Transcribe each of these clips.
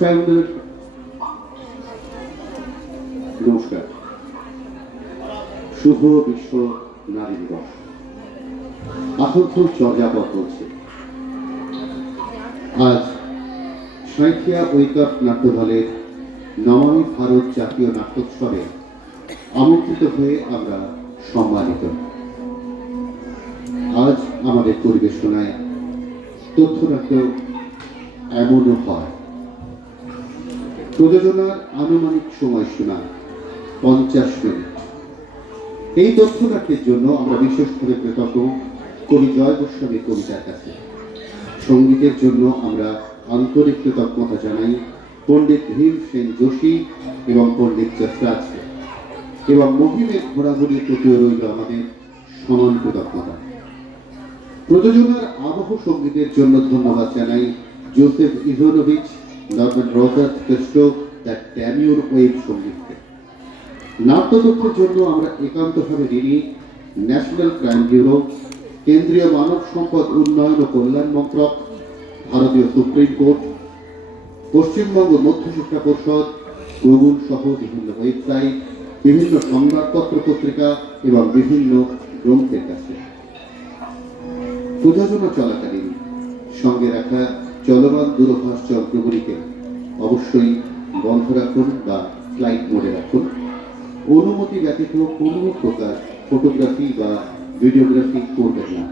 ফ্যামিলির নমস্কার। শুভ বিশ্ব নারী দিবস। আসানসোল চর্যাপদ বলছে। আজ সাঁইথিয়া ঐকত নাট্যদলের নমামি ভারত জাতীয় নাট্যোৎসবে আমন্ত্রিত হয়ে আমরা সম্মানিত। আজ আমাদের পরিবেশনায় তথ্যনাট্য এমনও হয়। প্রযোজনার আনুমানিক সময়সীমা 50 মিনিট। এই তথ্যনাট্যের জন্য আমরা বিশেষভাবে কৃতজ্ঞ কবি জয় গোস্বামী কবিতার কাছে। সঙ্গীতের জন্য আমরা আন্তরিক কৃতজ্ঞতা জানাই পণ্ডিত ভীম সেন যোশী এবং পণ্ডিত যশরাজকে, এবং মহিমের ঘোরাঘুরির প্রতিও রইল আমাদের সমান কৃতজ্ঞতা। প্রযোজনার আবহ সঙ্গীতের জন্য ধন্যবাদ জানাই Joseph Ivanovich, Norman Robert Christo, the ড্যামিউর ওয়েব সঙ্গীতকে। নাট্যতথ্যের জন্য আমরা একান্তভাবে ঋণী ন্যাশনাল ক্রাইম ব্যুরো, কেন্দ্রীয় মানব সম্পদ উন্নয়ন ও কল্যাণ মন্ত্রক, ভারতীয় সুপ্রিম কোর্ট, পশ্চিমবঙ্গ মধ্যশিক্ষা পরিষদ, গুগল সহ বিভিন্ন ওয়েবসাইট, বিভিন্ন সংবাদপত্র পত্রিকা এবং বিভিন্ন গ্রন্থের কাছে। প্রযোজনা চলাকালীন সঙ্গে রাখা চলমান দূরভাষ যন্ত্রগুলিকে অবশ্যই বন্ধ রাখুন বা ফ্লাইট মোডে রাখুন। অনুমতি ব্যতীত কোনো প্রকার ফটোগ্রাফি বা ভিডিওগ্রাফি করবেন না।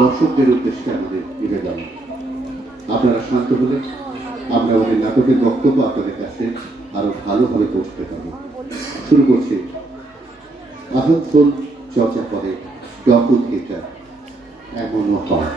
দর্শকদের উদ্দেশ্যে আমাদের নিবেদন, আপনারা শান্ত হলে আমরা আমাদের নাটকের বক্তব্য আপনাদের কাছে আরো ভালোভাবে পৌঁছতে পারব। শুরু করছি আসানসোল চর্যাপদে ডকুল থিয়েটার এমনও হয়।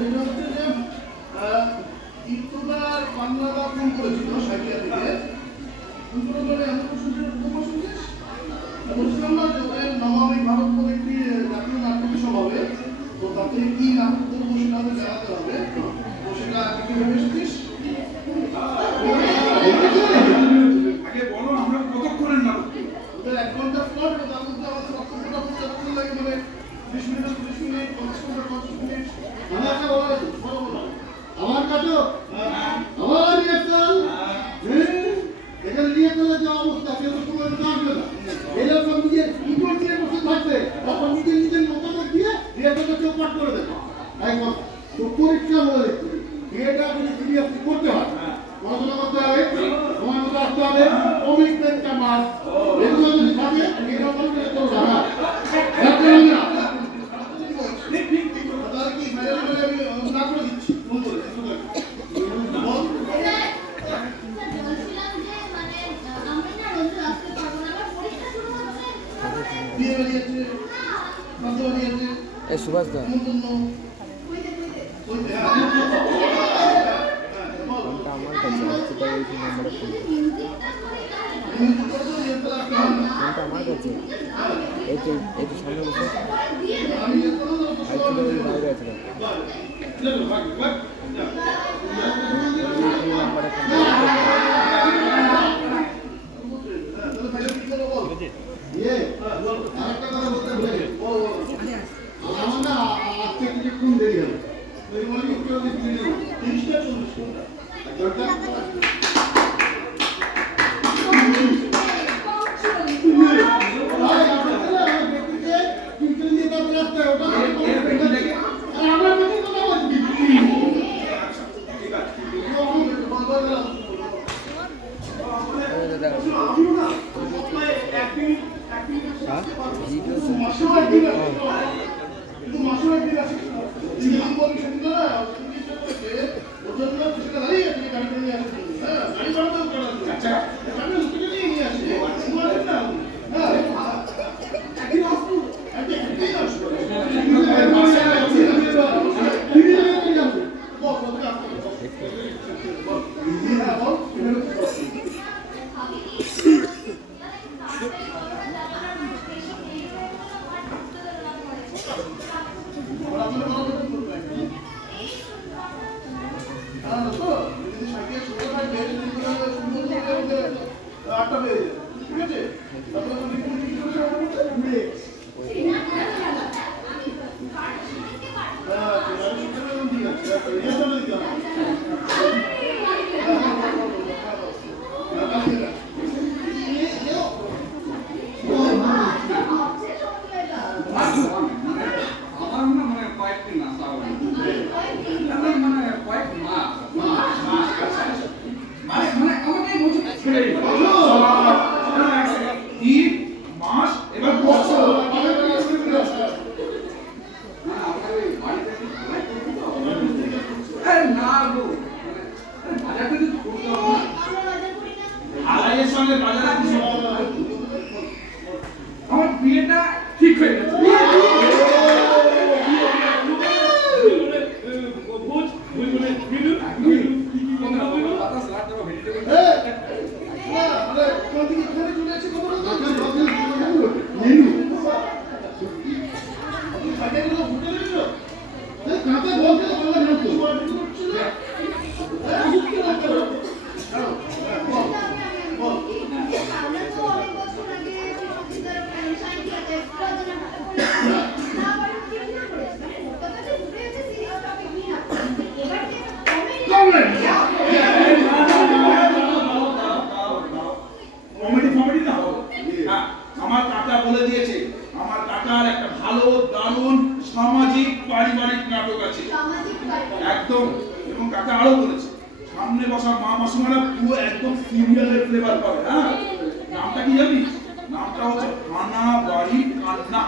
যেটা হচ্ছে যে ইত্তুদার বাংলাটা ফোন করেছিল সাইকিয়া থেকে ফোন করে বলে এমন শুনছিস বলছিলাম না যে ওদের নমামি ভারত বলে একটি জাতীয় নাট্য উৎসব হবে, তো তাতে কি নাটক করবো সেটা আমাদের জানাতে হবে। তো সেটা কি ভেবে এসেছিস? আগে বলো আমরা কতক্ষণের নাটক ওদের 1 ঘন্টা স্লট, তার মধ্যে আমাদের বক্তব্যটা বলতে কত লাগে, মানে 20 মিনিট 30 মিনিট 50 মিনিট 50 মিনিট। আমি একটা বলা আছে বড় বড় আমার কাছে আমার রিহার্সাল এখানে রিহার্সালের যে অবস্থা কেউ তো সময় দিতে আসবে না, এরকম নিজের ইগোর দিয়ে বসে থাকবে, তখন নিজের নিজের মতামত দিয়ে রিহার্সালটা চৌপাট করে দেবে। একদম তো পরীক্ষা বলে দিচ্ছি, বিয়েটা যদি সিরিয়াসলি করতে হয় পড়াশোনা করতে হবে, সময় মতো আসতে হবে, কমিটমেন্টটা মাস, এগুলো যদি থাকে এরকম করে তো জানা না। তাহলে কি ফাইনাল করে আমি না করে দিচ্ছি ফোন করে বল। বিয়ে বেরিয়েছে, বাচ্চা বেরিয়েছে, সুভাষ দা নেমন্তন্ন হইতে, হ্যাঁ। ফোনটা আমার কাছে আছে, তাই এই নাম্বারে ফোন ফোনটা আমার কাছে এই তো সামনে বসে আইটি বাইরে আছে নাম্বারে ইয়ে আরেকটা কথা বলতে ভুলে গেছি, আমার না আজকে কিছুক্ষণ দেরি হবে, ওই বলি একটু বেশি দেরি হবে, 30টা 40 ঘন্টা। দরকার আমার বিয়েটা ঠিক হয়ে গেছে। আমার কাকা বলে দিয়েছে আমার কাকার একটা ভালো দারুণ সামাজিক পারিবারিক নাটক আছে একদম, এবং কাকা আরো বলেছে সামনে বসা মা মাসুমারা পুরো একদম সিরিয়ালের ফ্লেভার পাবে। হ্যাঁ, নামটা কি জানিস? নামটা হচ্ছে খানা বাড়ির কান্না।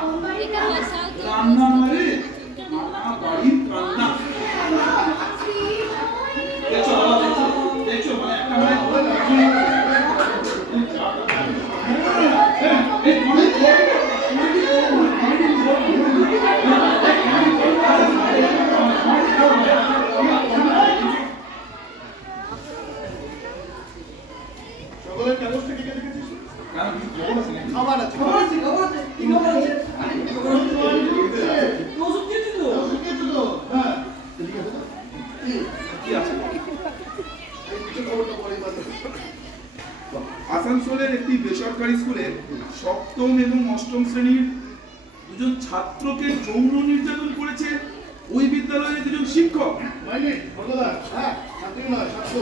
রান্না মানে খানা বাড়ির কান্না। দেখছো দেখছো দেখছো, মানে একটা মানে সরকারি স্কুলের সপ্তম এবং অষ্টম শ্রেণীর দুজন ছাত্রকে যৌন নির্যাতন করেছে ওই বিদ্যালয়ের দুজন শিক্ষক। মাইনে ভগদা হ্যাঁ ছাত্রী নয় ছাত্র।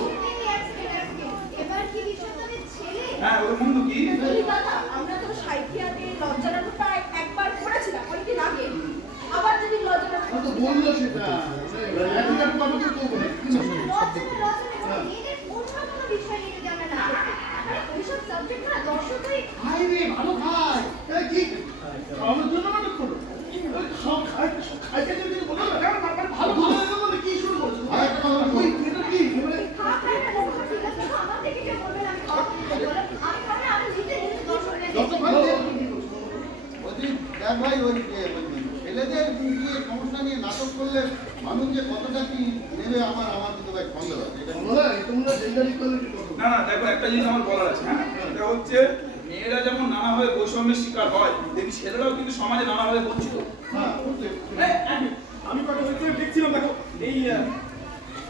এবার কি বিশ্বকাপের ছেলে? হ্যাঁ, ওর মন্দ কি? এই কথা আমরা তো সাহিত্যিয়াতে লজ্জানাটকটা একবার করেছিলাম অনেকদিন আগে। আবার যদি লজ্জানাটক তো বললো সেটা এখন আর কবে তো করবো না। এদের অন্য কোনো বিষয় নিয়ে যদি আমরা না করতে ওইসব সাবজেক্ট না দর্শকই খাই রে ভালো খাই এই কি খাওয়ানোর জন্য নাটক করো খাইতে যদি বলো না ভালো ভালো বলে কি শুরু করছো ওই এটা কি এবারে খাওয়া খায় না দেখো ঠিক আছে তো আমার থেকে যে বলবেন আমি খাওয়া বলে আমি খাবে আমি নিজে নিজে দর্শকদের যত ভালো কি করছো দেখ ভাই ওই ছেলেদের নিয়ে সমস্যা নিয়ে নাটক করলে মানুষ যে কতটা কি নেবে আমার কিন্তু ভাই সন্দেহ আছে এটা বলা তোমরা জেন্ডার ইকুয়ালিটি করো না না, দেখো একটা জিনিস আমার বলার আছে। হ্যাঁ, এটা হচ্ছে মেয়েরা যেমন নানাভাবে বৈষম্যের শিকার হয়, দেখি ছেলেরাও কিন্তু সমাজে নানাভাবে বঞ্চিত। হ্যাঁ আমি কটা হয়েছে দেখছিলাম, দেখো এই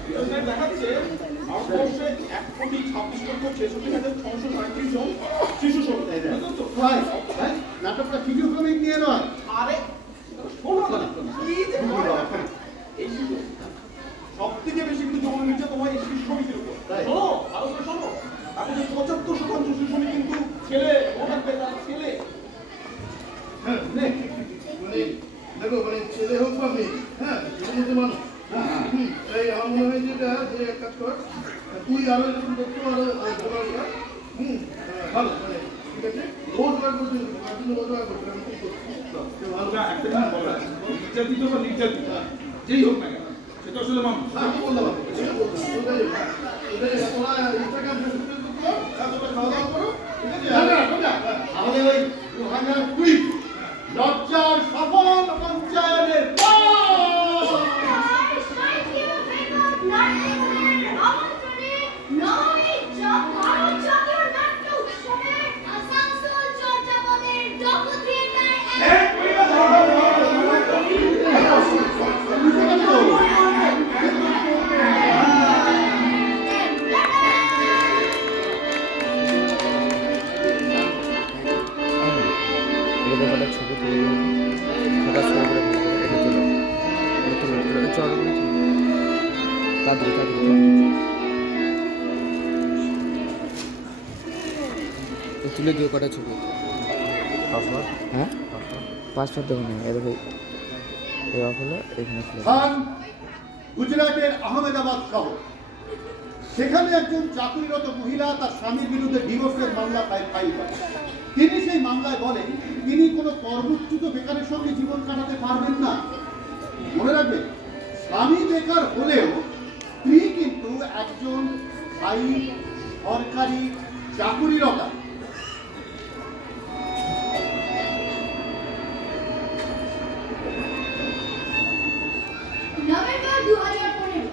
এটা দেখাচ্ছে ভারতবর্ষে 1,26,66,637 জন শিশু শ্রমিক। বুঝলেন তো? ভাই ভাই নাটকটা শিশু শ্রমিক নিয়ে নয় আরে শোনো না, কি যে বলো, এই শিশু সব থেকে বেশি কিন্তু যৌন নির্যাতন হয় এই শিশু শ্রমিকের উপর। তাই? শোনো, ভালো করে শোনো, এখন যে 75% শিশু শ্রমিক কিন্তু ছেলে, ওনার তারা ছেলে। হ্যাঁ মানে দেখো মানে ছেলে হোক বা মেয়ে হ্যাঁ দুটো মানুষ এই আমার মনে হয় যেটা যে এক কাজ কর তুই আরো এরকম দেখতো আরো জোগাড় করা ভালো মানে ঠিক আছে ও জোগাড় করতে তার জন্য ও জোগাড় করতে আমি কি করছি ভালো না, একটা জিনিস বলার আছে। নির্যাতিত বা নির্যাতিত যেই হোক না কেন, সেটা আসলে মানুষ। আমি বললাম এটা বললাম ওটাই তোরা ইনস্টাগ্রাম ফেসবুক করো তারপরে খাওয়া দাওয়া করো ঠিক আছে আমাদের ওই 2002 লজ্জার সফল পঞ্চায়েতের এগুলো কটা ছবি তুলে ফোকাস করে করে এটা তুলে চড় করে তাড়াতাড়ি তাড়াতাড়ি তুলে দিয়ে কটা ছবি হ্যাঁ পাসওয়ার্ড দেবো না এর দেওয়া হলো এখানে খুলে খান গুজরাটের আহমেদাবাদ শহর সেখানে একজন চাকরিরত মহিলা তার স্বামীর বিরুদ্ধে ডিভোর্সের মামলা ফাইল করেন। তিনি সেই মামলায় বলেন তিনি কোনো কর্মচ্যুত বেকারের সঙ্গে জীবন কাটাতে পারবেন না। মনে রাখবেন, স্বামী বেকার হলেও স্ত্রী কিন্তু একজন স্থায়ী সরকারি চাকুরিরতা। নভেম্বর 2015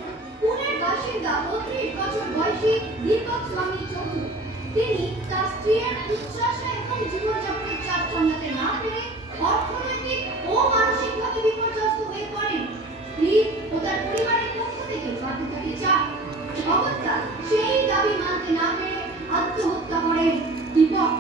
পুনের বাসিন্দা 32 বছর বয়সী দীপক স্বামী চৌধুরী তিনি তার স্ত্রীর উচ্ছ্বাসে এবং জীবনযাপনের চাপ সামলাতে না পেরে অর্থনৈতিক ও মানসিকভাবে বিপর্যস্ত হয়ে পড়েন। স্ত্রী ও তার পরিবারের পক্ষ থেকে বাড়তে থাকে চাপ। অগত্যা সেই দাবি মানতে না পেরে আত্মহত্যা করেন দীপক।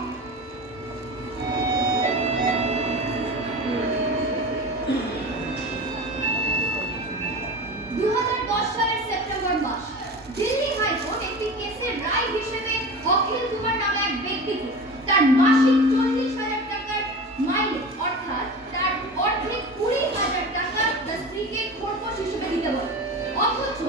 সালের সেপ্টেম্বর মাস দিল্লি হাইকোর্ট একটি কেসের রায় হিসেবে অখিল কুমার নামে এক ব্যক্তিকে তার মাসিক 40,000 টাকার মাইনে অর্থাৎ তার অর্ধেক 20,000 টাকা তার স্ত্রীকে খরচ হিসেবে দিতে বলে। অথচ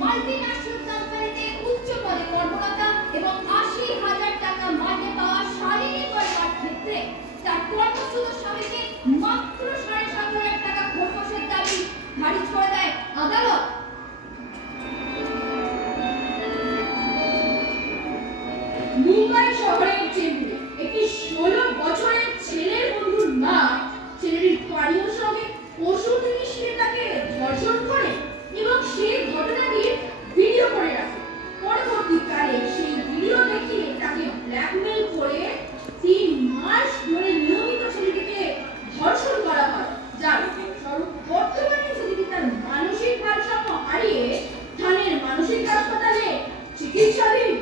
মাল্টিন্যাশনাল কোম্পানিতে উচ্চ পদে কর্মরতা এবং 80,000 টাকা মাইনে পাওয়া শালিনী পরিবার ক্ষেত্রে তার কর্মচ্যুত স্বামীকে মাত্র 7,500 টাকা খরচের দাবি খারিজ করে দেয় আদালত। মুম্বাই শহরের চেম্বুরে একটি 16 বছরের ছেলের বন্ধুর মা ছেলের পানীয় সঙ্গে ওষুধ মিশিয়ে তাকে ধর্ষণ করে এবং সেই ঘটনাটির ভিডিও করে রাখে। পরবর্তীকালে সেই ভিডিও দেখিয়ে তাকে ব্ল্যাকমেল করে 3 মাস ধরে নিয়মিত ছেলেটিকে ধর্ষণ করা হয়, যার ফলস্বরূপ বর্তমানে ছেলেটি তার মানসিক ভারসাম্য হারিয়ে থানের মানসিক হাসপাতালে চিকিৎসাধীন।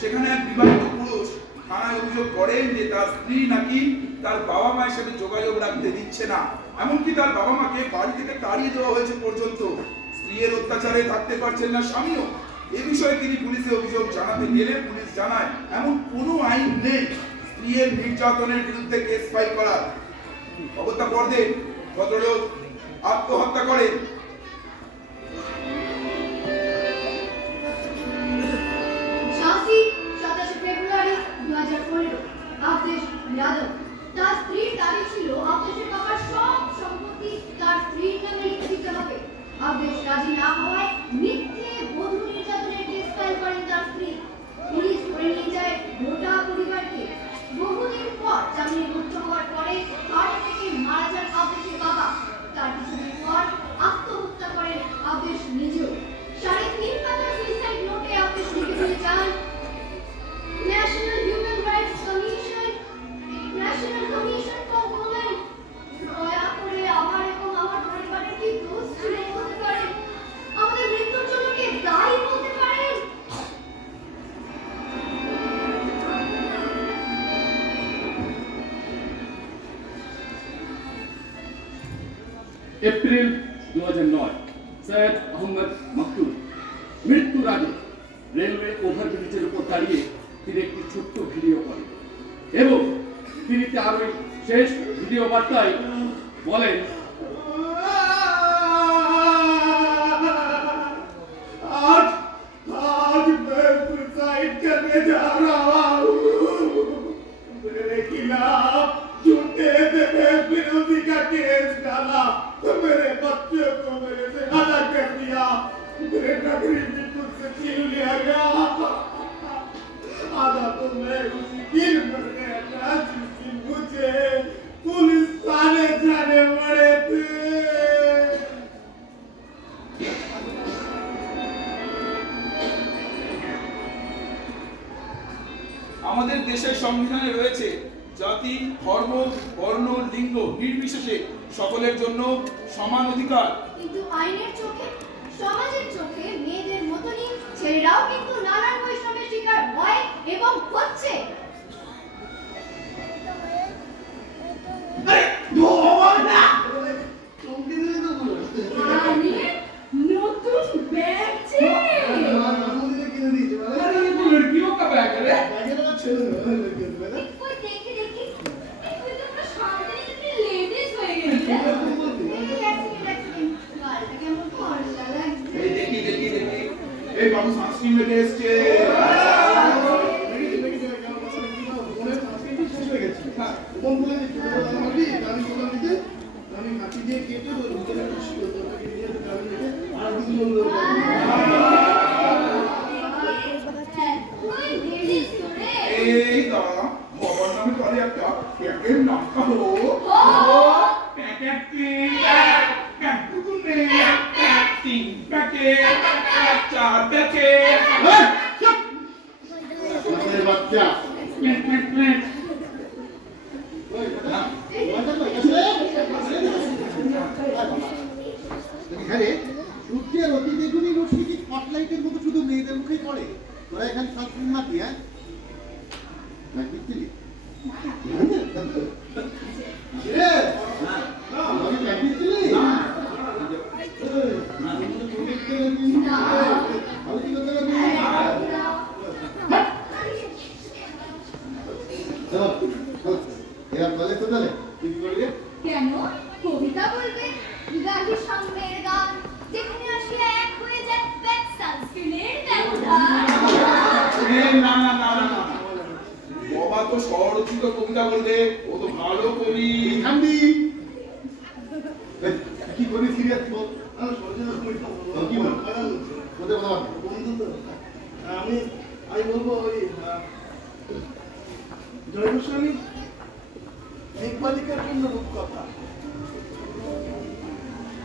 সেখানে এক বিবাহিত পুরুষ থানায় অভিযোগ করেন যে তার স্ত্রী নাকি তার বাবা মায়ের সাথে যোগাযোগ রাখতে দিচ্ছে না, এমনকি তার বাবা মাকে বাড়ি থেকে তাড়িয়ে দেওয়া হয়েছে পর্যন্ত। স্ত্রীর অত্যাচারে থাকতে পারছেন না স্বামীও। এ বিষয়ে তিনি পুলিশে অভিযোগ জানাতে গেলে পুলিশ জানায় এমন কোনো আইন নেই স্ত্রীর নির্যাতনের বিরুদ্ধে কেস ফাইল করার। খবরটা পরদিন ভদ্রলোক আত্মহত্যা করেন। झांसी 27 ফেব্রুয়ারি 2015 আবদেশ যাদব। তার স্ত্রীর দাবি ছিল আবদেশের বাবার সব সম্পত্তি তার স্ত্রীর নামে লিখে দিতে হবে। আবদেশ রাজি না হওয়ায় মিথ্যে বধূ নির্যাতনের কেস ফাইল করেন তার স্ত্রী। পুলিশ ধরে নিয়ে যায় গোটা পরিবারকে। বহুদিন পর জামিনে মুক্ত হওয়ার পরে হার্ট অ্যাটাকে মারা যান আবদেশের বাবা। তার কিছুদিন পর আত্মহত্যা করেন আবদেশ নিজেও। 3.5 পাতার সুইসাইড নোটে আবদেশ লিখে দিয়ে যান, national human rights commission, national commission for women, দয়া করে আমার এবং আমার পরিবারের কি দোষ ছিল বলতে পারেন? আমাদের মৃত্যুর জন্য কে দায়ী বলতে পারেন? এপ্রিল 2009 সৈয়দ আহমদ মকতুম মৃত্যুর আগে রেলওয়ে ওভারব্রিজের উপর দাঁড়িয়ে তিনি একটি ছোট্ট ভিডিও করেন এবং তিনি তার ওই শেষ ভিডিও বার্তায় বলেন, आज आज मैं सुसाइड करने जा रहा हूँ। मेरे खिलाफ झूठे विरोधी का केस डाला तो मेरे बच्चों को मेरे से अलग कर दिया, मेरे नगरी भी मुझसे छीन लिया गया। आधा तो मैं उसी दिन मर गया था जिस दिन मुझे पुलिस थाने जाने पड़े थे। আমাদের দেশের সংবিধানে রয়েছে জাতি, ধর্ম, বর্ণ, লিঙ্গ নির্বিশেষে সকলের জন্য সমান অধিকার। কিন্তু আইনের চোখে, সমাজের চোখে মেয়েদের মতনই ছেলেরাও কিন্তু নানান বৈষম্যের শিকার হয় এবং হচ্ছে। মানে নতুন ব্যাগ আরে ये तो लड़कियों का बैग है रे। কই দেখি দেখি, তুই তো পুরো সামনে থেকে লেডিস হয়ে গেলি রে। এই অ্যাক্সিডেন্ট গালটা কেমন ফর্সা লাগছে। এই দেখি দেখি দেখি এই বাবু সানস্ক্রিন মেখে এসছে। আমি মাটি দিয়ে কেটে ওর ভিতরে তুই লেডিস তো রে। এই দাঁড়া, বাবার নামে তাহলে একটা প্যাকের নামটা হলো প্যাকেট তিন প্যাকুকুনে তিন প্যাকেট চার প্যাকেট। আমাদের বাচ্চা এখানে সূর্যের অতি বেগুনি রশ্মি কি স্পটলাইটের মতো শুধু মেয়েদের মুখেই পড়ে? তোরা এখানে সানস্ক্রিন মারবি? হ্যাঁ, দিচ্ছিলি এরা বলে তো তাহলে তুই কি করবি? কেন কবিতা বলবে, গাহি সঙ্গের গান, যেখানে আসিয়া এক হয়ে যায় ব্যাক সানস্ক্রিনের ব্যবধান। না না না না না, বাবা তো স্বরচিত কবিতা বলবে, ও তো ভালো কবি। থামবি কি করি সিরিয়াস বল। কি বল ওদের কথা আমি বলবো ওই জয়গোস্বামী মেঘবালিকার জন্য রূপকথা।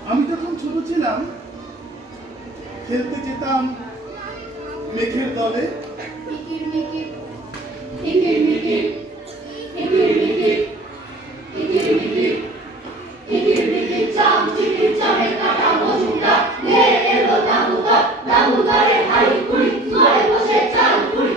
আমি যখন ছোট ছিলাম খেলতে যেতাম মেঘের দলে। মিকির মিকির মিকির মিকির মিকির মিকির মিকির মিকির মিকির মিকির চাম চিকির চামে কাটা মজুমদার ঢের এলো দামুদার দামুদারে হাড়ি কুড়ি ঘরে বসে চাল কুড়ি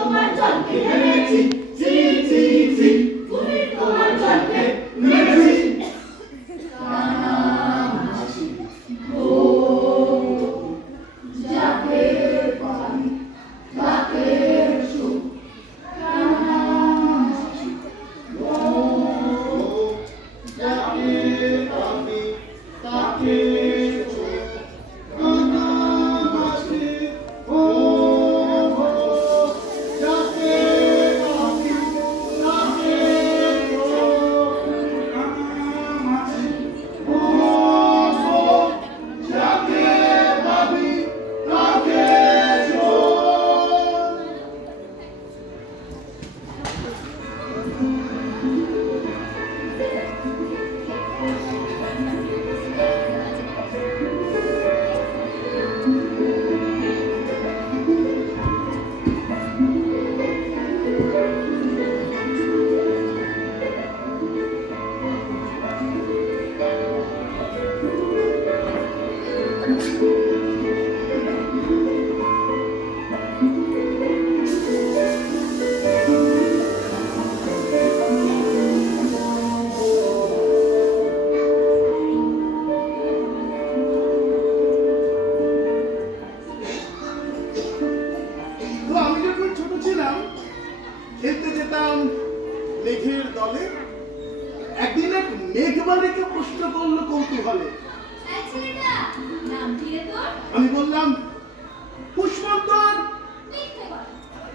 তোমার জলকে নেমেছি, ছি ছি ছি, কুমির তোমার জলকে নেমেছি। কানামাছি, ও যাকে পাই তাকে সুখ। কানামাছি, ও যাকে পাই তাকে সুখ। কানামাছি, ও যাকে পাই তাকে সুখ। কানামাছি, ও যাকে পাবি তাকে সুখ। তো আমি যখন ছোট ছিলাম খেলতে যেতাম মেঘের দলে। একদিন এক মেঘবাড়িকে প্রশ্ন করলো কৌতূহলে। এই ছেলেটা, নাম কি রে তোর? আমি বললাম পুষ্পন্তর। মিথ্যে কথা।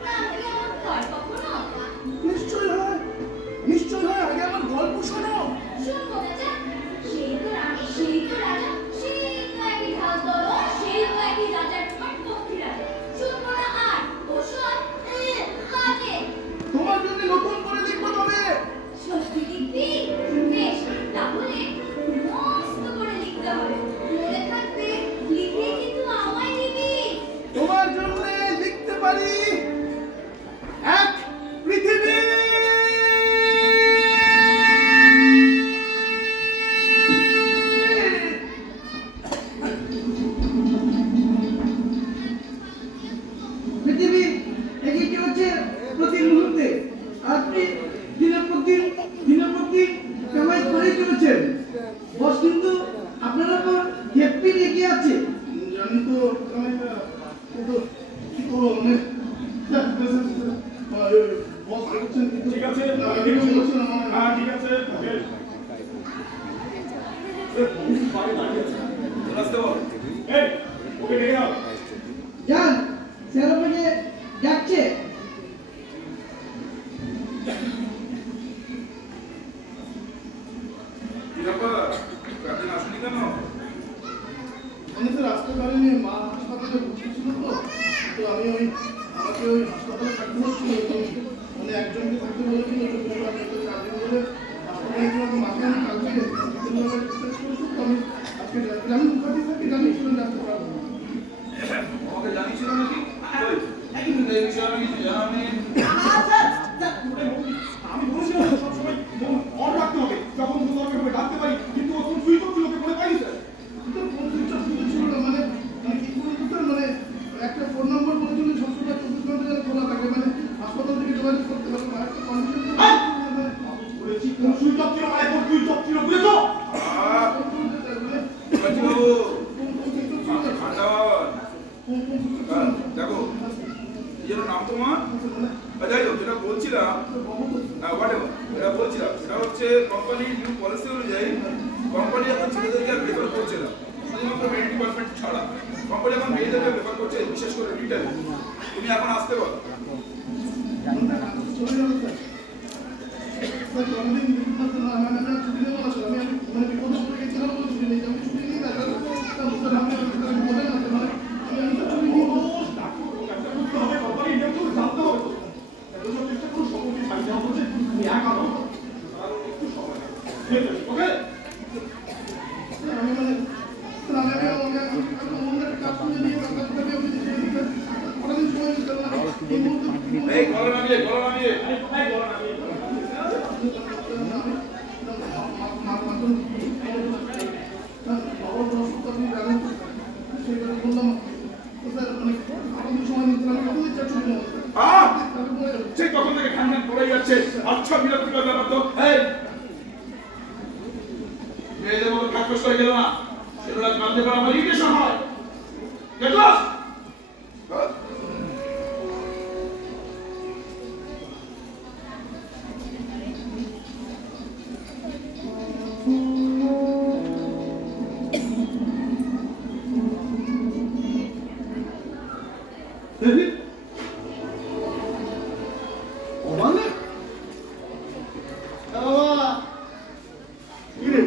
নাম কি এমন হয় কখনো? নিশ্চয় হয়, নিশ্চয় হয়, আগে আমার গল্প শোনো। শোন মজাটা, সেই তো রানী, সেই তো রাজা, সেই তো একই ঢাল তলোয়ার, সেই তো একই রাজার কুমার পক্ষী রাজা। শুনবো না আর, ও শোন, লাগে। তোমার জন্য নতুন করে লিখবো তবে। সত্যি লিখবি? বেশ, তাহলে মস্ত করে লিখতে হবে। মনে থাকবে, লিখে কিন্তু আমায় দিবি। তোমার জন্য লিখতে পারি এক পৃথিবী। পৃথিবী এগিয়ে চলছে প্রতি মুহূর্তে। আপনি দিনের পর দিন কামাই করে চলেছেন। বস কিন্তু আপনার উপর হ্যাপি এগিয়ে আছে। জানি তো, কিন্তু কি করবো মানে বস বলছেন কিন্তু ঠিক আছে, বলছেন আমার হ্যাঁ ঠিক আছে। রাস্তা বল। এই, ওকে ডেকে দাও। যান, স্যার আপনাকে ডাকছে। কি ব্যাপার? আপনি আসেনি কেন? মানে তো রাস্তা কারণে মা হাসপাতালে ভর্তি ছিল তো। তো আমি আমাকে ওই হাসপাতালে থাকতে হচ্ছিল। তো মানে একজনকে থাকতে বলেছিল, তো পুরো আপনাকে 4 দিন ধরে হাসপাতালে ছিল। তো মাকে আমি কালকে তিনবার ডিসচার্জ করেছি। তো আমি আজকে আমি কোথায় থাকি জানিয়েছিলাম যে আসতে পারবো না। আমাকে জানিয়েছিল নাকি? কই? এই বিষয়ে আমি কিছু জানি। আমি বলেছিলাম তো সবসময় মন অন রাখতে হবে, যখন কোনো দরকার হবে ডাকতে পারি, কিন্তু ও কোন সুইচ ছিল ওকে বলে পাইনি স্যার। কিন্তু ফোন সুইচ অফ ছিল না। মানে কি বলতো স্যার, মানে একটা ফোন নম্বর বলেছিল সবসময় 24 ঘন্টা যেন খোলা থাকে। মানে হাসপাতাল থেকে যোগাযোগ করতে পারবো না। একটা কন্ডিশন বলেছি কোন সুইচ অফ ছিল, মানে কোন সুইচ অফ ছিল, বুঝেছো? বাবু ঠান্ডা দেখো, কি যেন নাম তোমার? যাই হোক, যেটা বলছিলাম, যেটা বলছিলাম সেটা হচ্ছে কোম্পানির নিউ পলিসি অনুযায়ী কোম্পানি এখন ছেলেদেরকে আর প্রেফার করছে না, শুধুমাত্র মেডিকেল ডিপার্টমেন্ট ছাড়া। কোম্পানি এখন মেয়েদেরকে প্রেফার করছে, বিশেষ করে রিটেল। তুমি এখন আসতে পারো। চলে যাবো স্যার। স্যার কোনোদিন আমি ছুটি নেবো না স্যার। আমি মানে বিপদে পড়ে গেছিলাম বলে ছুটি নেই। আমি ছুটি নিই না স্যার। স্যার আমি বলে না স্যার, মানে আমি ছুটি নিই। একটা করতে হবে, কোম্পানির নিয়ম তো জানতে হবে তো। এত সব চেষ্টা করো, সকলকে ছাড়িয়ে দেওয়া হচ্ছে, তুমি একা নও। আর একটু সময় লাগবে। ঠিক আছে, ওকে? স্যার আমি মানে স্যার আমি অন্য কাজ করে নিয়ে কাজ করে আমি অনেকদিন সময় নিতে না। এই মুহূর্তে এই গলা নামিয়ে আরে কোথায় বলো না, বললাম স্যার মানে সময় নিতে আমি কখনোই চাচ্ছি না। যাচ্ছে। আচ্ছা বিরক্তিকর ব্যাপার তো। এই মেয়েদের মতো ঠাকুর করে গেল না, সেগুলো কাঁদতে পারে আমার ইরিটেশন হয়। Get lost. অমানে বাবা কি রে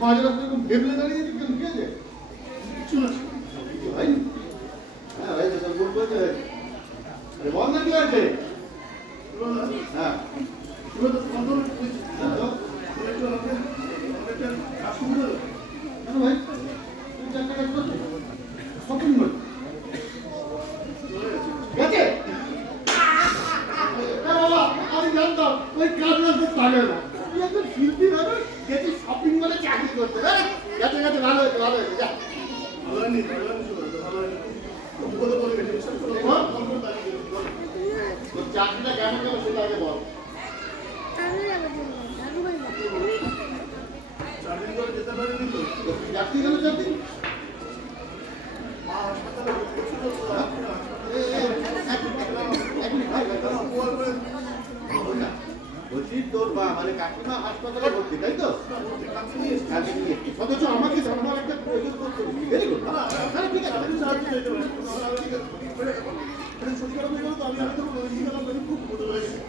মাঝে রাস্তায় এরকম ভেবলে দাঁড়িয়ে কেন কি আছে কিছু না কিছু হয়নি হ্যাঁ ভাই দাদা বলবো যে আরে বল না কি আছে হ্যাঁ এবার তো কন্ট্রোল কেন ভাই তুমি চারটা কাজ করছো শপিং মল গেছে আমি জানতাম ওই কাজ রাখতে পারে না তুই একজন শিল্পী মানুষ যেটি শপিং মলে চাকরি করতে গেছে গেছে ভালো হয়েছে ভালো হয়েছে যা ভালো হয়নি ভালো হয়নি বিপদে পড়ে গেছে তোর চাকরিটা কেমন কেমন সেটা আগে বল চাকরি করে যেতে পারিনি তো চাকরি কেন চাকরি মা হাসপাতালে বলছি তোর মা মানে কাকিমা হাসপাতালে ভর্তি তাই তো অথচ আমাকে জানাবার একটা প্রয়োজন করতে ভেরি গুড ঠিক আছে ছুটি করা হয়ে গেল তো আমি খুব বদল হয়ে গেছে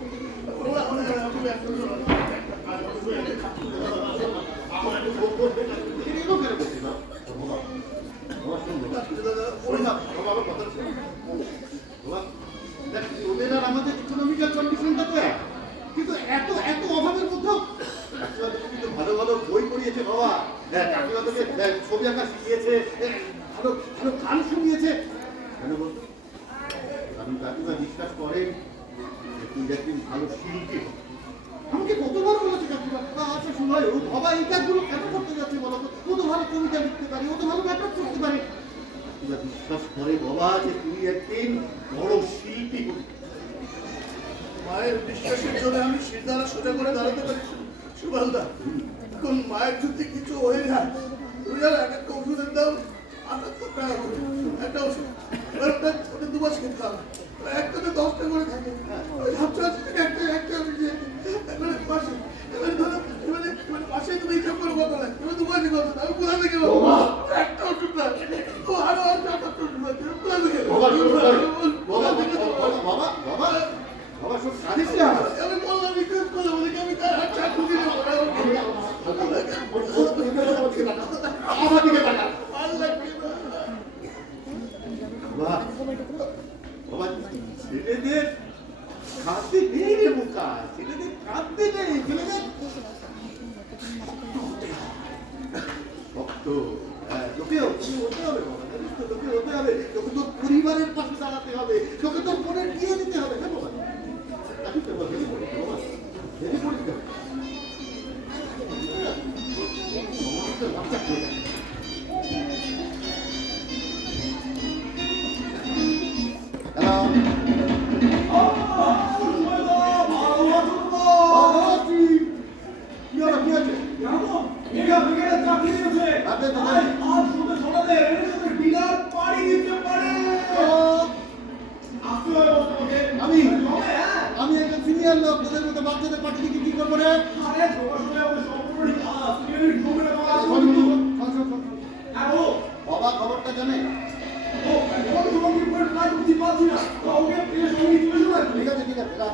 ওদের আর আমাদের ইকোনমিক্যাল কন্ডিশনটা তো এক কিন্তু এত এত অভাবের মধ্যেও কিন্তু ভালো ভালো বই পড়িয়েছে বাবা কাকিমা তোকে ছবি আঁকা শিখিয়েছে ভালো ভালো গান শুনিয়েছে কেন বলতো কারণ কাকিমা বিশ্বাস করেন তুই একদিন ভালো শিল্পী আমাকে কতবার বলেছে কাকিমা আচ্ছা সময় ও বাবা এই কাজগুলো কেন করতে যাচ্ছে বলো তো ও তো ভালো কবিতা লিখতে পারে ও তো ভালো নাটক করতে পারে বিশ্বাস করে বাবা যে তুই একদিন বড় শিল্পী হবি মায়ের বিশ্বাসের জন্য আমি শিরদাঁড়া সোজা করে দাঁড়াতে পারি সুবালদা এখন মায়ের যদি কিছু হয়ে যায় তুমি আর এক একটা ওষুধের দাম 78 টাকা করে একটা ওষুধ ওটা 2 মাস খেতে হবে একটাতে 10 টাকা করে থাকে ওই ভাবছো একটা এবারে মাসে এবারে ধরো এবারে মাসে তুমি হিসাব করে কত লাগে এবার 2 মাসে কত আমি কোথা থেকে একটা ওষুধ না ও আরো একটা ওষুধ আছে কোথা থেকে বাবা বাবা বাবা সব কাঁদিস না আমি বললাম রিকোয়েস্ট করলাম ওদেরকে আমি তার চাকরি দিলাম আমার দিকে টাকা বাবা ছেলেদের কাঁদতে নেই রে বোকা ছেলেদের কাঁদতে নেই ছেলেদের ভক্ত তোকেও হতে হবে বাবা জানিস তো তোকে হতে হবে তোকে তোর পরিবারের পাশে দাঁড়াতে হবে তোকে তোর বোনের বিয়ে দিতে হবে হ্যাঁ বাবা আমি একটা সিনিয়র লোক তোদের মতো বাচ্চাদের পাঠিয়ে কি করবো রে বাবা খবরটা জানে ঠিক আছে ঠিক আছে রাখ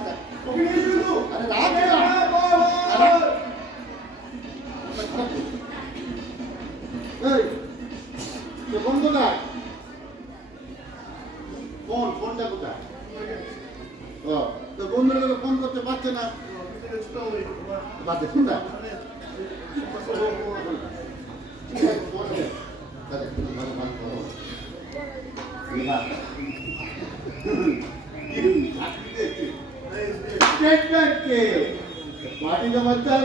আরে রাখ বন্ধুটা ফোনটা কোথায় তো বন্ধুরা ফোন করতে পারছে না বাদে শুন না পার্টি জমাচ্ছে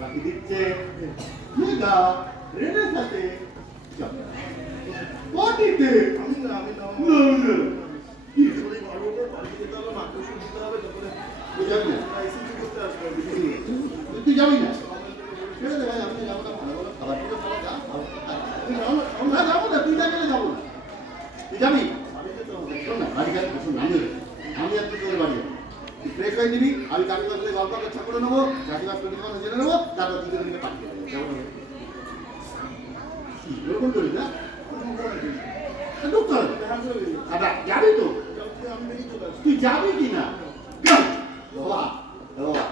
বাকি দিচ্ছে রেডের সাথে পার্টিতে আমি না কি শরীর ভালো করে বাড়ি যেতে হবে মাত্র শুনতে হবে তারপরে বুঝাবি তুই যাবি না? ছেড়ে দে ভাই, আমি যাবো না, ভালো ভালো খাবার দিলে ভালো, যা, ভালো খাবার। তুই যাবো না? না, যাবো না, তুই না গেলে যাবো না। তুই যাবি? বাড়ি যেতে হবে। শোন না, বাড়ি গেলে শোন না, আমি আর তুই তোর বাড়ি যাবো। তুই ফ্রেশ হয়ে নিবি, আমি কাকিমার সাথে গল্প করতে করে নেবো, কাকিমার সাথে কথা জেনে নেবো, তারপর দুজনে মিলে পাঠিয়ে দেবো। কেমন হবে? কি এরকম করিস না? ঢুকতে হবে। দাদা, যাবি তো? তুই যাবি কি না? বাবা, বাবা।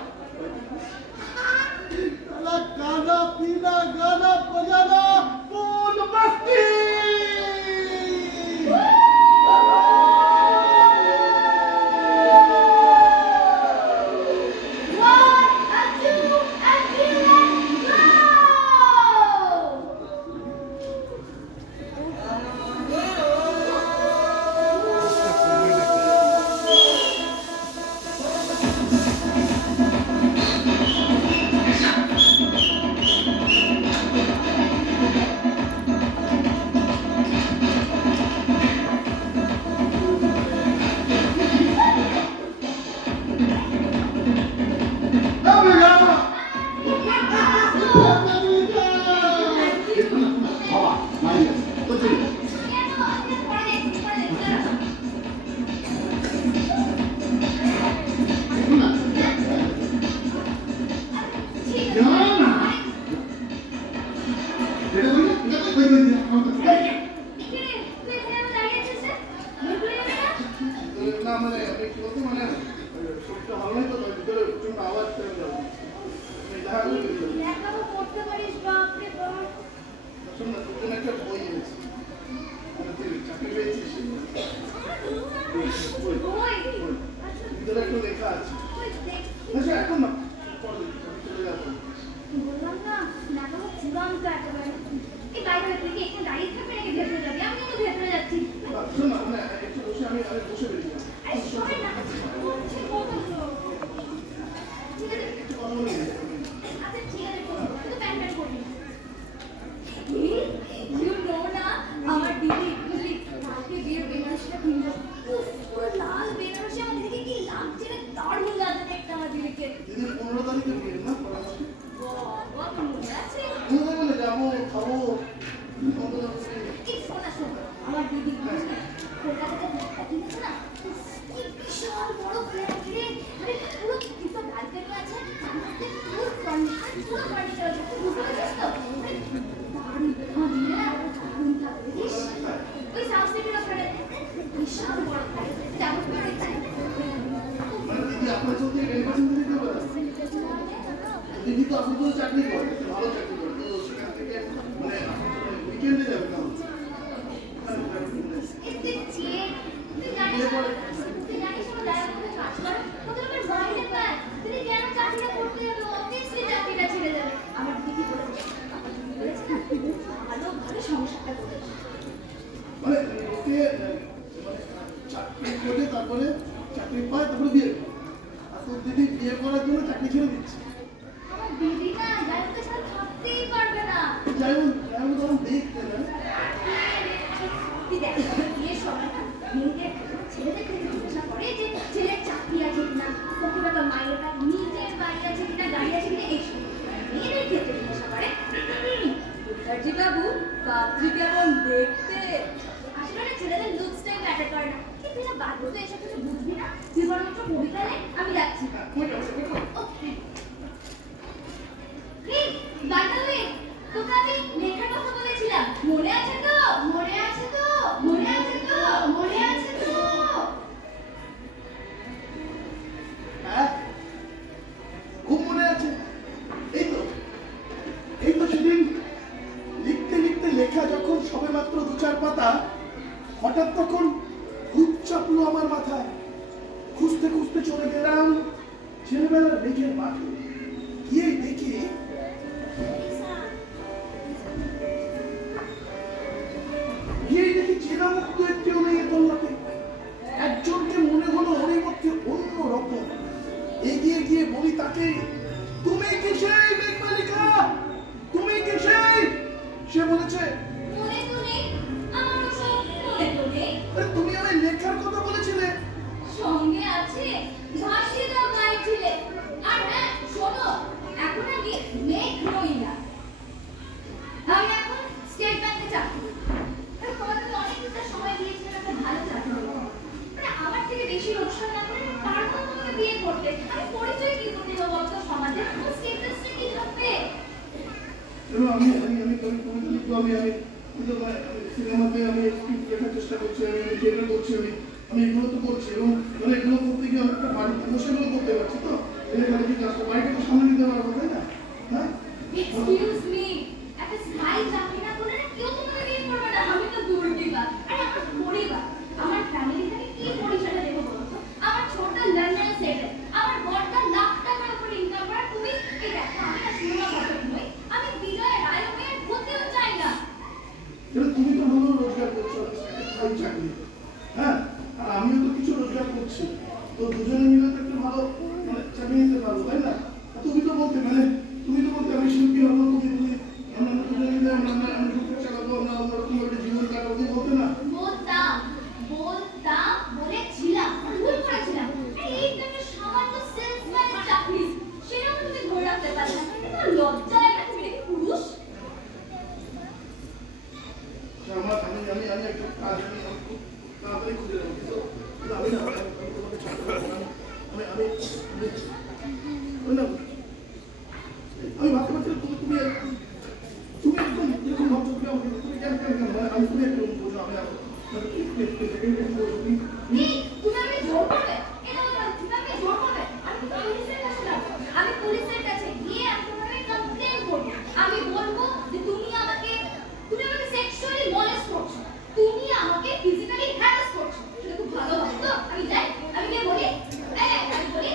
गाना पीना गाना बजाना फूल मस्ती না মানে কি বলতে মানে শরীরটা ভালো নেই তো তাই ভিতরে প্রচন্ড আওয়াজ পেয়ে যাবে দেখা লেখাও পড়তে পারিস বাপ রে বাপ শোন না তোর একটা বই এনেছি তুই চাকরি পেয়েছিস ওই ভিতরে একটু লেখা আছে আচ্ছা এখন না পরে চলে যাবো বললাম না লেখাও চূড়ান্ত একেবারে এই বাইরে তুই কি একটু দাঁড়িয়ে থাকবে নাকি ভেতরে যাবি আমি কিন্তু ভেতরে যাচ্ছি শোন না মানে একটু বসে আমি বসে বেরিয়ে আরে সবাই না বলছি কত ঠিক আছে একটু কথা বলি আচ্ছা ঠিক আছে তুই প্যান্ট করবি ইউ নো না আমার দিদি বুঝলি কালকে বিয়ের বেনারসিটা কিনলো পুরো লাল বেনারসি আমার দিদিকে কি লাগছে না দারুণ লাগছে দেখতে আমার দিদিকে দিদির 15 তারিখে বিয়ে না বাবা মনে আছে মানে যাবো খাবো এই শোনা শোন আমার দিদি বুঝলি কলকাতাতে ফ্ল্যাটটা কিনেছে না কি বিশাল বড় ফ্ল্যাট রে আরে পুরো দুটো ব্যালকনি আছে সামনে পুরো ফার্নিচার আছে তুই বুঝতে পারছিস তো দারুণ আমি না দারুণ থাকবে ওই সাউথ সিটির ওখানে বিশাল বড় ফ্ল্যাট যাবো করে মানে দিদি আপনার চলতে রেলওয়ে দিতে পারে দিদি তো আপনি তো চাকরি করেন ভালো চাকরি করেন তো সেখান থেকে মানে উইকেন্ডে যাবে না তুই জানিস আমার দায়ের কাজ করে ওদের আমার বাইরে পায় তুই কেন চাকরিটা করতে যাবে অবভিয়াসলি চাকরিটা ছেড়ে যাবে আমার দিদি বলেছে না ভালো ভালো সংসারটা করবে মানে ওকে মানে চাকরি করে তারপরে চাকরি পায় তারপরে বিয়ে করে আর তোর দিদি বিয়ে করার জন্য চাকরি ছেড়ে দিচ্ছে আমার দিদি না জায়গাতে ছাড়া থাকতেই পারবে না যেমন তখন দেখতে না তুই দেখ বিয়ের সময় না মেয়েদের ছেলেদেরকে জিজ্ঞাসা করে যে ছেলের চাকরি আছে কিনা কত টাকা মাইনে পায় নিজের বাড়ি আছে কিনা গাড়ি আছে কিনা এই সব মেয়েদের ক্ষেত্রে জিজ্ঞাসা করে মুখার্জি বাবু পাত্রী কেমন দেখতে আসলে না ছেলেদের লুকসটাই ম্যাটার করে না কিন্তু না বাদ তো এসব কিছু বুঝবি না তুই বরং একটু কবিতা লে আমি যাচ্ছি ওকে বাই তোকে আমি লেখার কথা বলেছিলাম মনে আছে তো মনে আছে তো মনে আছে তো মনে আছে তো হ্যাঁ খুব মনে আছে এই তো সেদিন লিখতে লিখতে লেখা যখন সবে মাত্র 2-4 পাতা হঠাৎ তখন খুব চাপলো আমার মাথায় খুঁজতে খুঁজতে চলে গেলাম ছেলেবেলার লেখের মাঠে গিয়ে দেখি চেনা মুক্ত একটিও নেই তল্লাতে একজনকে মনে হলো ওর মধ্যে অন্য রকম এগিয়ে গিয়ে বলি তাকে তুমি কি সেই মেঘমালিকা তুমি কি সেই সে বলেছে মনে তো নেই আমার সব মনে তো নেই তুমি আমায় লেখার কথা বলেছিলে সঙ্গে আছে ঘাসি দাও গাইছিলে আর হ্যাঁ শোনো এখন করতে, আমি পরিচয় কি করে দেবো বলতো? সমাজের কোন স্টেটাসটা কি থাকবে? আমি সিনেমাতে আমি লেখার চেষ্টা করছি, আমি থিয়েটার করছি, আমি এগুলো তো করছি, এবং মানে এগুলো করতে গিয়ে আমি একটা বাড়িতে বসে এগুলো করতে পারছি। তো এখানে কি কাজটা বাড়িটা তো সামনে নিতে পারবো, তাই না? হ্যাঁ, এক্সকিউজ মি, একটা স্মাইল চাকরি না করলে না কেউ তোমাকে বিয়ে করবে না। আমি তো দূর দিবা, আরে আমার পরিবার, আমার ফ্যামিলি থেকে কি পরিচয়টা দেবো বলতো? আমার ছোট লন্ডন সেটেল, আমার বড়টা লাখ টাকার উপর ইনকাম করা। তুমি এই দেখো, আমি না সিনেমা ঘটক নই, আমি বিজয় রায় হয়ে হতেও চাই না। এবার তুমি তো ভালো রোজগার করছো, স্থায়ী চাকরি, হ্যাঁ, আর আমিও তো কিছু রোজগার করছি, তো দুজনে মিলে তো একটা ভালো মানে চাকরি নিতে পারবো, তাই না? আর তুমি তো বলতে আমি শিল্পী হবো, আমরা দুজনে মিলে আমি সংসার চালাবো, আমরা অন্যরকম একটা জীবন কাটাবো, তুমি বলতে না? বলতাম বলেছিলাম, ভুল করেছিলাম। এই তো একটা সামান্য সেলসম্যানের চাকরি, সেটাও তুমি ধরে রাখতে পারলে না। কিন্তু লজ্জা লাগে না, তুমি নাকি পুরুষ। আমি একটা কাজ আমি খুব তাড়াতাড়ি খুঁজে নেবো, কিন্তু আমি না তোমাকে ছাড়তে পারবো না। আমি ভাবতে পারছি না তুমি একদম এরকম ভাবছো, তুমি কেন আমি তুমি একদম বলছো, আমি তুমি আমাকে জোর করবে? এটা বলো, তুমি আমাকে জোর করবে? আমি তো পুলিশের কাছে যাবো, আমি পুলিশের কাছে গিয়ে তোমাকে কমপ্লেন করবো। আমি বলবো যে তুমি আমাকে সেক্সুয়ালি মলেস্ট করছো, তুমি আমাকে ফিজিক্যালি হ্যারাস করছো। সেটা খুব ভালো হবে তো? আমি যাই, আমি গিয়ে বলি, আমি বলি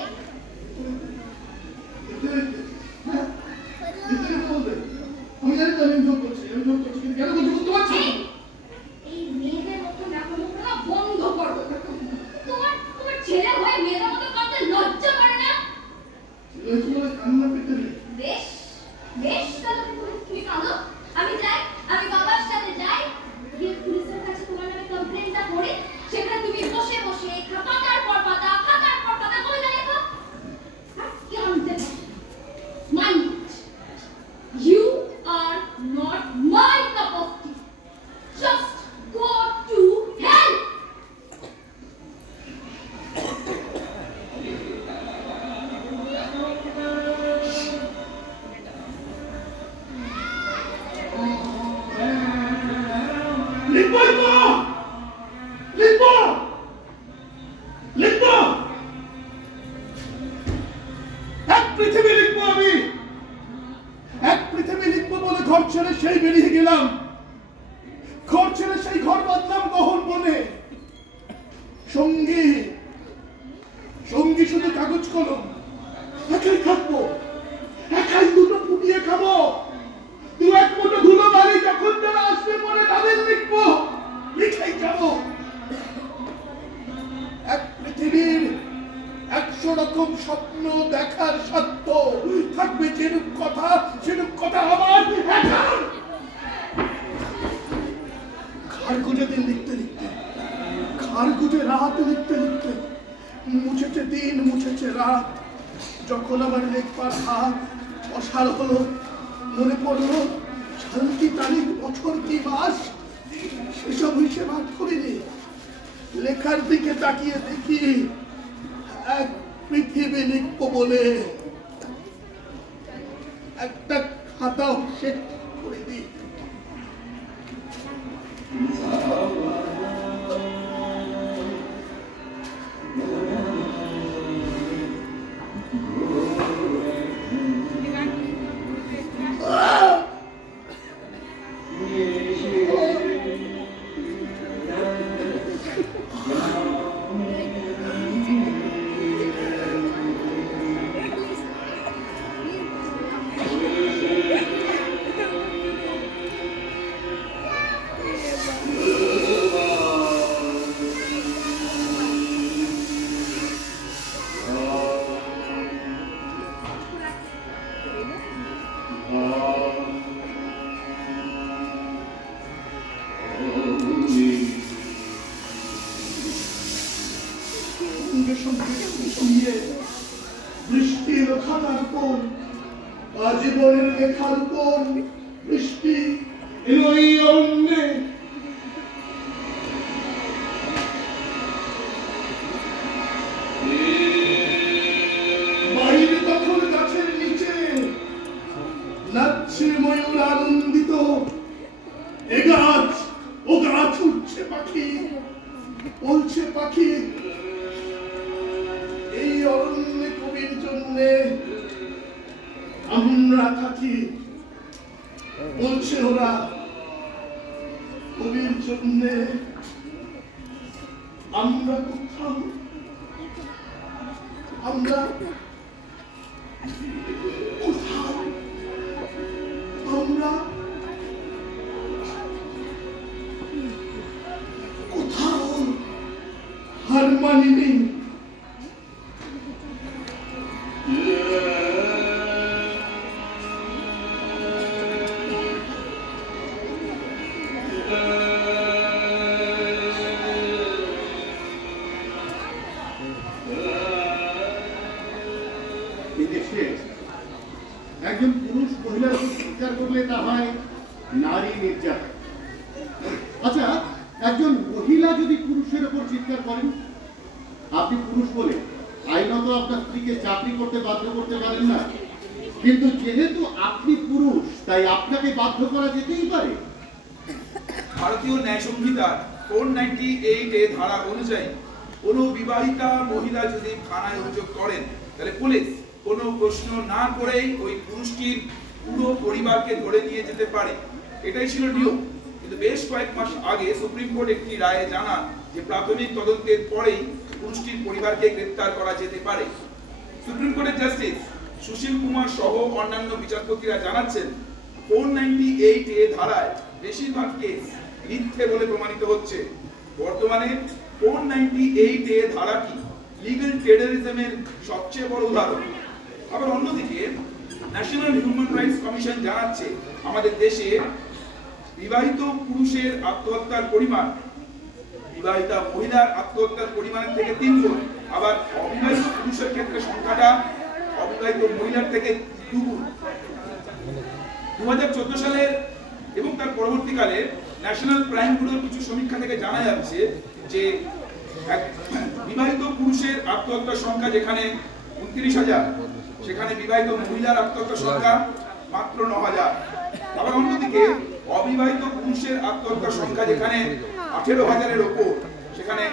আমি জানি তো আমি জোর করছি, কিন্তু কেন করছি বুঝতে পারছি না। এই মেয়েদের মতো নাটক না বন্ধ করো। তোমার ছেলে হয়ে মেয়েদের মতো করতে লজ্জা করে না? কান্না পেতে নেই। বেশ বেশ, তাহলে তুমি কাঁদো, আমি যাই, আমি বাবার সাথে যাই, গিয়ে পুলিশের কাছে তোমার নামে কমপ্লেনটা করি। সেখানে তুমি বসে বসে পাতার পর পাতা কবিতা লেখো আর কি আনতে mind. You are not my cup of tea. Just go to hell. এক পৃথিবী লিখবো বলে ঘর ছেড়ে সেই বেরিয়ে গেলাম, ঘর ছেড়ে সেই ঘর বাঁধলাম গহন বনে। সঙ্গী শুধু কাগজ কলম, একাই থাকবো, একাই দুটো ফুটিয়ে খাবো, দু এক মুঠো ধুলো বাড়ি যখন যারা আসবে মনে তাদের লিখবো, লিখেই যাবো। এক পৃথিবীর 100 রকম স্বপ্ন দেখার সাধ্য থাকবে, যেরূপ কথা আমার একার। ঘাড় গুজে দিন লিখতে ঘাড় গুজে রাত লিখতে মুছেছে দিন, মুছেছে রাত। যখন আমার লেখবার হাত অসার হলো, মনে পড়লো সাল কি তারিখ, বছর কি মাস, সেসব হিসেব আর করিনি। লেখার দিকে তাকিয়ে দেখি এক পৃথিবী লিখবো বলে একটা খাতাও শেষ করে দিই। বৃষ্টি খাতার উপর, আজীবনের লেখার উপর বৃষ্টি এলো এই অরণ্যে। আমরা থাকি বলছে ওরা কবির জন্যে আমরা কোথাও আমরা কোথাও আমরা কোথাও হার মানিনি। এদেশে একজন পুরুষ মহিলার উপর চিৎকার করলে তা হয় নারী নির্যাতন। আচ্ছা, একজন মহিলা যদি পুরুষের উপর চিৎকার করেন, আপনি পুরুষ বলে আইনত আপনার স্ত্রীকে চাকরি করতে বাধ্য করতে পারেন না, কিন্তু যেহেতু আপনি পুরুষ তাই আপনাকে বাধ্য করা যেতেই পারে। ভারতীয় ন্যায় সংহিতার 498 ধারা অনুযায়ী কোনো বিবাহিতা মহিলা যদি থানায় অভিযোগ করেন, তাহলে পুলিশ কোনো প্রশ্ন না করেই ওই পুরুষটির পুরো পরিবারকে ধরে নিয়ে যেতে পারে। এটাই ছিল নিয়ম। কিন্তু বেশ কয়েক মাস আগে সুপ্রিম কোর্ট একটি রায়ে জানান যে প্রাথমিক তদন্তের পরেই পুরুষটির পরিবারকে গ্রেফতার করা যেতে পারে। সুপ্রিম কোর্টের জাস্টিস সুশীল কুমার সহ অন্যান্য বিচারপতিরা জানাচ্ছেন 498 ধারায় বেশিরভাগ কেস মিথ্যে বলে প্রমাণিত হচ্ছে। বর্তমানে 498 ধারাটি লিগ্যাল টেররিজমের সবচেয়ে বড় উদাহরণ। আবার অন্যদিকে ন্যাশনাল হিউম্যান রাইটস কমিশন জানাচ্ছে আমাদের দেশে বিবাহিত পুরুষের আত্মহত্যার পরিমাণ বিবাহিতা মহিলার আত্মহত্যার পরিমাণের থেকে 3 গুণ, আবার অবিবাহিত পুরুষের ক্ষেত্রে সংখ্যাটা অবিবাহিত মহিলার থেকে 2 গুণ। 2014 সালের এবং তার পরবর্তীকালে ন্যাশনাল ক্রাইম ব্যুরোর কিছু সমীক্ষা থেকে জানা যাচ্ছে যে বিবাহিত পুরুষের আত্মহত্যার সংখ্যা যেখানে 29,000, সেখানে বিবাহিত মহিলার আত্মহত্যার সংখ্যা মাত্র 9,000। আবার অন্যদিকে অবিবাহিত পুরুষের আত্মহত্যার সংখ্যা যেখানে 18,000-এর ওপর, সেখানে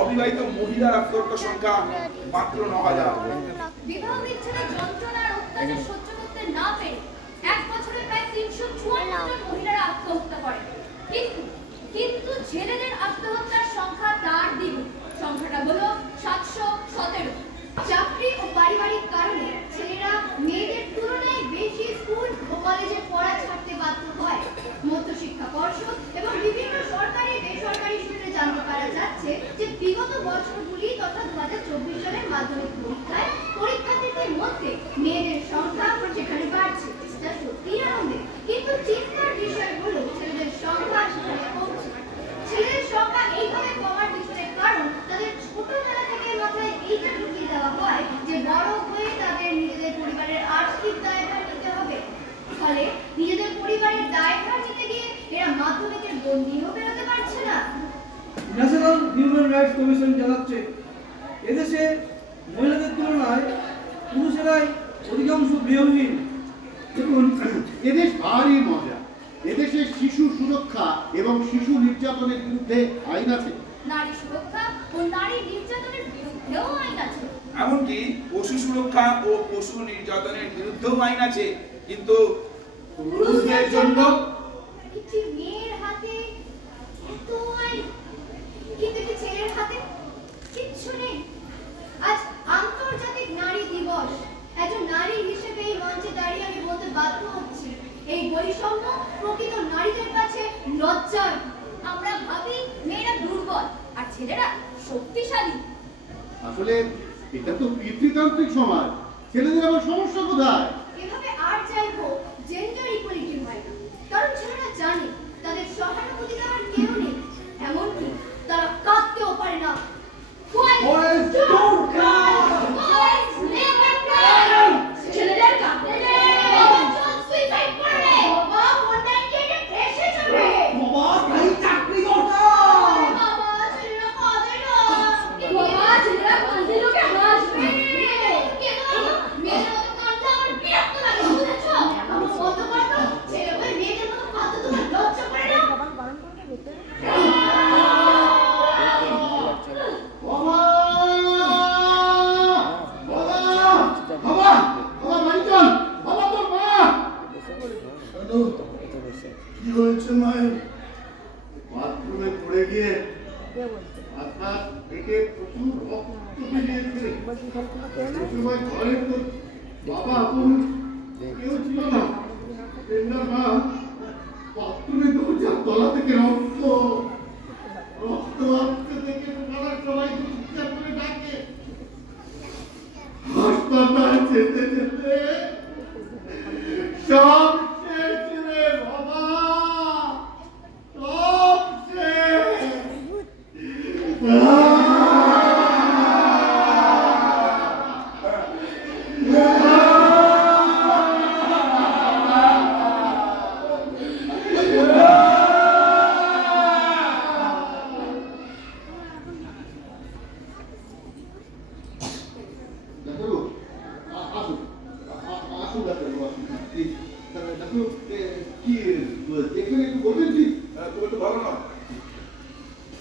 অবিবাহিত মহিলার আত্মহত্যার সংখ্যা মাত্র 9,000। বিবাহ বিচ্ছেদের যন্ত্রণা আর অত্যাচার সহ্য করতে না পেরে 1 বছরে প্রায় 354 জন মহিলারা আত্মহত্যা করে। কিন্তু ছেলেদের আত্মহত্যার সংখ্যা তার দ্বিগুণ। সংখ্যাটা হলো 717। চাকরি ও পারিবারিক কারণে ছেলেরা মেয়েদের তুলনায় বেশি স্কুল ও কলেজে পড়া ছাড়তে বাধ্য হয়। মধ্যশিক্ষা পর্ষদ এবং বিভিন্ন সরকারি বেসরকারি সূত্রে জানতে পারা যাচ্ছে যে বিগত বছরগুলি তথা 2024 সালের মাধ্যমিক পরীক্ষায় পরীক্ষার্থীদের মধ্যে মেয়েদের সংখ্যা যেখানে বাড়ছে, তা সত্যিই আনন্দের। কিন্তু চিন্তার বিষয় হলো ছেলেদের সংখ্যা সেখানে কমছে। ছেলেদের সংখ্যা এইভাবে কমার পিছনে কারণ তাদের ছোটবেলা থেকে মাথায় এইটা ঢুকিয়ে দেওয়া হয় যে বড় হয়ে তাদের নিজেদের পরিবারের আর্থিক দায়ভার নিতে হবে। ফলে নিজেদের পরিবারের দায়ভার নিতে গিয়ে এরা মাধ্যমিকের বন্দিও বেরোতে পারছে না। ন্যাশনাল হিউম্যান রাইটস কমিশন জানাচ্ছে এদেশে মহিলাদের তুলনায় পুরুষেরাই অধিকাংশ গৃহহীন। দেখুন, এদেশ ভারী মজা। এদেশে শিশু সুরক্ষা এবং শিশু নির্যাতনের বিরুদ্ধে আইন আছে। নারী সুরক্ষা ও নারী নির্যাতনের বিরুদ্ধেও আইন আছে। এমনকি পশু সুরক্ষা ও পশু নির্যাতনের বিরুদ্ধেও আইন আছে। কিন্তু পুরুষদের জন্য একটি মেয়ের হাতে এত আইন, কিন্তু একটি ছেলের হাতে কিচ্ছু নেই। আজ আন্তর্জাতিক নারী দিবস। একজন নারী হিসেবে এই মঞ্চে দাঁড়িয়ে আমি বলতে বাধ্য হচ্ছি, এই বৈষম্য প্রকৃত নারীদের কাছে লজ্জার। আমরা ভাবি মেয়েরা দুর্বল আর ছেলেরা শক্তিশালী। আসলে এটা তো পিতৃতান্ত্রিক সমাজ, ছেলেদের আবার সমস্যা কোথায়? এভাবে আর চাইবো জেন্ডার ইকুয়ালিটি হয় না, কারণ ছেলেরা জানে তাদের সহানুভূতি দেওয়ার কেউ নেই। এমনকি তারা কাঁদতেও পারে না। Boys don't cry! Boys never cry! ছেলেদের কাঁদতে নেই। বাবা চল সুইসাইড করে নে। বাবা 498 এসে যাবে। বাবা তাই চাকরি দরকার! বাবা ছেলেরা কাঁদে না। বাবা ছেলেরা কাঁদলে লোকে হাসবে। মেয়েদের মতো কাঁদতে আমার বিরক্ত লাগে, বুঝেছো? আমার বন্ধ কর তো। ছেলে বলে মেয়েদের মতো কাঁদতে তোমার লজ্জা করে না? বাবা! সময় ঘরে তো বাবা তুমি কেউ ছিল না। টেন্ডার মা বাথরুমে দরজার তলা থেকে রক্ত আসতে দেখে পাড়ার সবাই চিৎকার করে ডাকে। হাসপাতাল যেতে যেতে সব শেষ রে বাবা, সব শেষ। ডাক্তারবাবু, আসুন আসুন ডাক্তারবাবু, আসুন প্লিজ। ডাক্তারবাবু, কি দেখবেন একটু বলবেন প্লিজ? তুমি একটু ভালো না,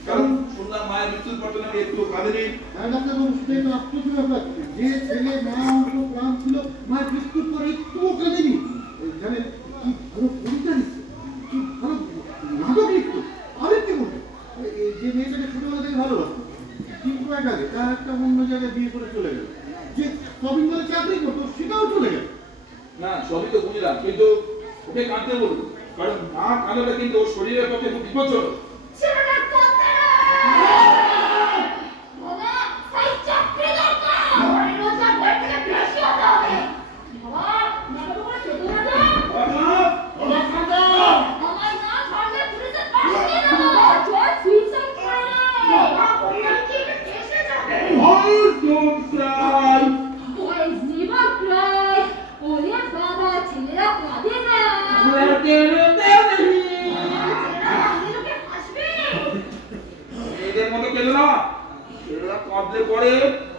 কারণ শুনলাম মায়ের মৃত্যুর পর নাকি একটু কাঁদেনি। হ্যাঁ ডাক্তারবাবু, সেটাই তো আশ্চর্য ব্যাপার। যে ছেলে মা অল্প প্রাণ ছিল, মায়ের মৃত্যুর পর একটুও কাঁদেনি। জানেন কি ভালো কবিতা লিখতো, কি ভালো নাটক লিখতো, আরেকটি বলতো। যে মেয়েটাকে ছোটবেলা থেকে ভালোবাসতো, কিন্তু এক আগে তার একটা অন্য জায়গায় বিয়ে করে চলে গেল। যে সবিন্দরে চাকরি করতো, সেটাও চলে গেল। না সবই তো বুঝলাম, কিন্তু ওকে কাঁদতে বলবো, কারণ না কাঁদাটা কিন্তু ওর শরীরের পক্ষে খুব বিপজ্জনক। ছেলেটার কথা বাবা, সাই চাকরি দরকার। আমার রোজগার বই থেকে বেশি হতে হবে। বাবা, বাবা তোমার খেতে না দাও। বাবা খাবে। আমার না খাবে পুলিশের পাশে নিয়ে দেবো। জয় সুইসাইড করে। বাবা বললাম কি এসে যাবে। Boy is never cry. ওরে বাবা, ছেলেরা কাঁদে না। এদের মতো কেঁদো না, এরা কাঁদলে পরে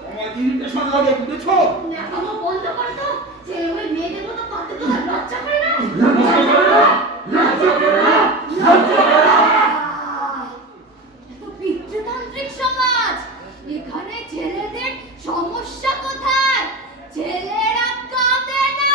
আমার ইরিটেশন লাগে, বুঝেছো? ন্যাকামো বন্ধ কর তো। যে ওই মেয়েদের মতো কাঁদতে তো লজ্জা করে না। এত পিতৃতান্ত্রিক সমাজ, এখানে ছেলেদের সমস্যা কোথায়? ছেলেরা কাঁদে না।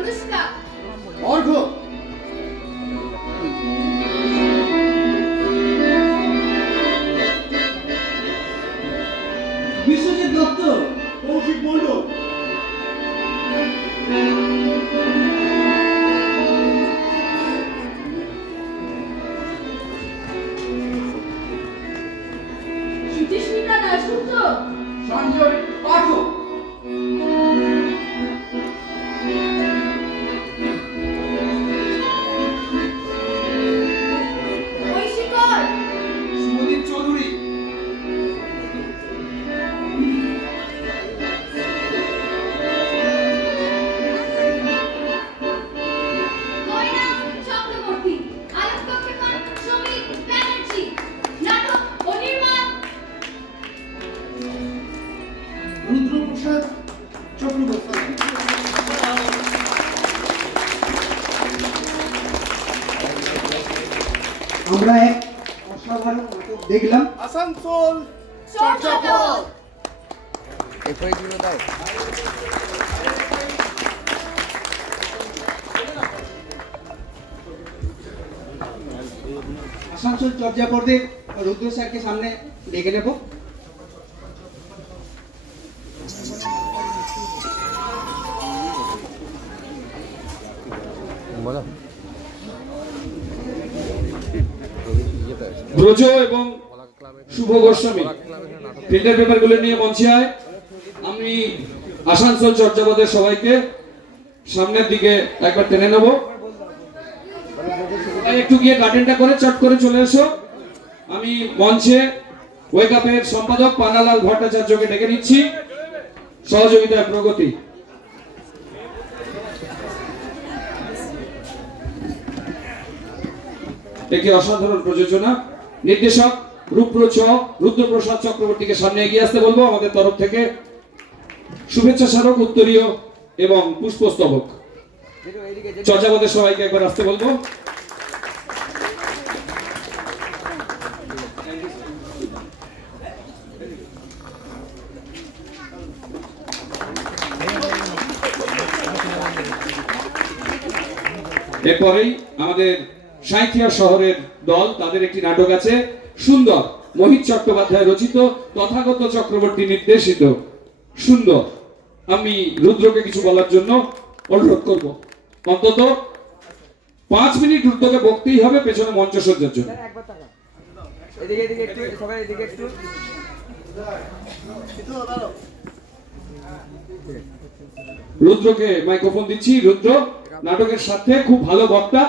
অনুষ্কা, অর্ঘ্য, বিশ্বজিৎ দত্ত, কৌশিক মণ্ডল, সুচিস্মিতা দাশগুপ্ত, সঞ্জয় পাঠক, ঐশী কর, শুভদীপ চৌধুরী, গয়না চক্রবর্তী, আলোকপ্রক্ষেপণ সমীর ব্যানার্জি, নাটক অনির্বাণ, রুদ্রপ্রসাদ চক্রবর্তী। আমরা এক অসাধারণ নাটক দেখলাম। আসানসোল চর্যাপদ, এরপরে কি দাও আসানসোল চর্যাপদের রুদ্র স্যারকে সামনে ডেকে নেব। বলো ব্রজ এবং শুভ গোস্বামী ফিল্টার পেপারগুলো নিয়ে মঞ্চে আয়। আমি আসানসোল চর্যাপদের সবাইকে সামনের দিকে একবার টেনে নেব। একটু গিয়ে গার্ডেনটা করে চট করে চলে এসো। আমি মঞ্চে ওয়েক আপের সম্পাদক পানালাল ভট্টাচার্যকে ডেকে নিচ্ছি। সহযোগিতায় প্রগতি। একটি অসাধারণ প্রযোজনা। নির্দেশক রুদ্রপ্রসাদ চক্রবর্তীকে সামনে এগিয়ে আসতে বলবো। আমাদের তরফ থেকে শুভেচ্ছা স্মারক, উত্তরীয় এবং পুষ্পস্তবক। চর্যাপদের সবাইকে একবার আসতে বলবো। এরপরেই আমাদের সাঁইথিয়া শহরের দল, তাদের একটি নাটক আছে সুন্দর, মোহিত চট্টোপাধ্যায় রচিত, তথাগত চক্রবর্তী নির্দেশিত সুন্দর। আমি রুদ্রকে কিছু বলার জন্য অনুরোধ করব। অন্তত 5 মিনিট রুদ্রকে বকতেই হবে পেছনে মঞ্চসজ্জার জন্য। এদিকে এদিকে একটু, সবাই এদিকে একটু। রুদ্রকে মাইক্রোফোন দিচ্ছি। রুদ্র নাটকের সাথে খুব ভালো বক্তা।